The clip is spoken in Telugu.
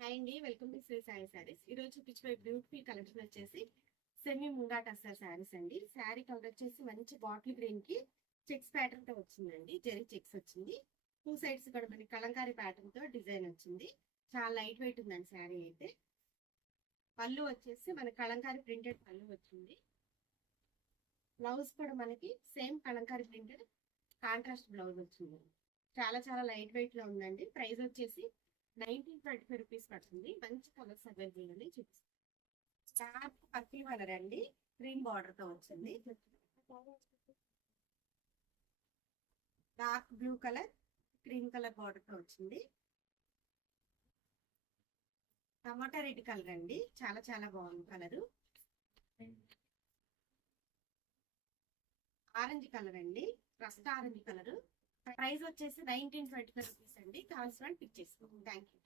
హాయ్ అండి, వెల్కమ్ టు శ్రీ సాయి శారీస్. ఈ రోజు చూపించే బ్యూటిఫుల్ కలెక్షన్ వచ్చేసి సెమీ ముంగా టస్సర్ శారీస్ అండి. శారీ కలర్ వచ్చేసి మంచి బాటిల్ గ్రీన్ కి చెక్స్ ప్యాటర్న్ తో వచ్చిందండి. జెరీ చెక్స్ వచ్చింది. టూ సైడ్స్ కూడా మనకి కలంకారీ ప్యాటర్న్ తో డిజైన్ వచ్చింది. చాలా లైట్ వెయిట్ ఉందండి శారీ అయితే. పళ్ళు వచ్చేసి మన కలంకారీ ప్రింటెడ్ పళ్ళు వచ్చింది. బ్లౌజ్ కూడా మనకి same Kalamkari printed contrast blouse వచ్చింది. చాలా చాలా లైట్ వెయిట్ లో ఉందండి. ప్రైస్ వచ్చేసి 1925 రూపీస్ పడుతుంది. మంచి కలర్స్ అవైలబుల్ అండి. చూపిస్తాను. పర్పుల్ కలర్ అండి, గ్రీన్ బార్డర్ తో వచ్చింది. Dark blue colour, green colour border తో వచ్చింది. టమాటా రెడ్ కలర్ అండి, చాలా చాలా బాగుంది కలరు. ఆరెంజ్ కలర్ అండి, రస్ట్ ఆరెంజ్ కలర్. ప్రైస్ వచ్చేసి 1925 రూపీస్ అండి. కావాల్సిన పిక్ చేసుకోండి. Thank you.